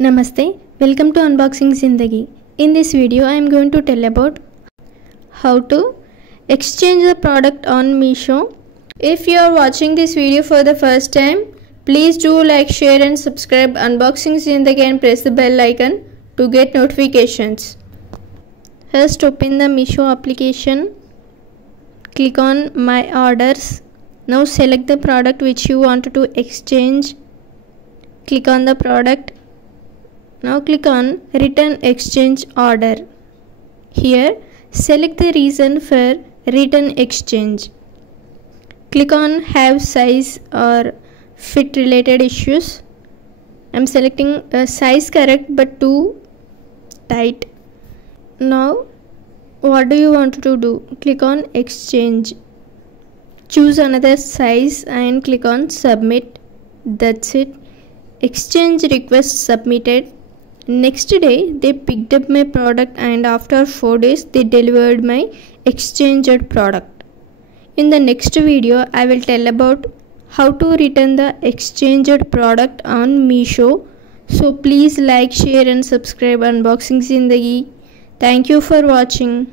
Namaste, welcome to Unboxing Zindagi. In this video, I am going to tell about how to exchange the product on Meesho. If you are watching this video for the first time, please do like, share and subscribe Unboxing Zindagi and press the bell icon to get notifications. First, open the Meesho application. Click on My Orders. Now select the product which you want to exchange. Click on the product. Now click on Return Exchange Order. Here, select the reason for return exchange. Click on Have size or fit related issues. I am selecting a size correct but too tight. Now, what do you want to do? Click on Exchange. Choose another size and click on Submit. That's it. Exchange request submitted. Next day they picked up my product and after 4 days they delivered my exchanged product. In the next video I will tell about how to return the exchanged product on Meesho. So please like, share and subscribe Unboxing Zindagi. Thank you for watching.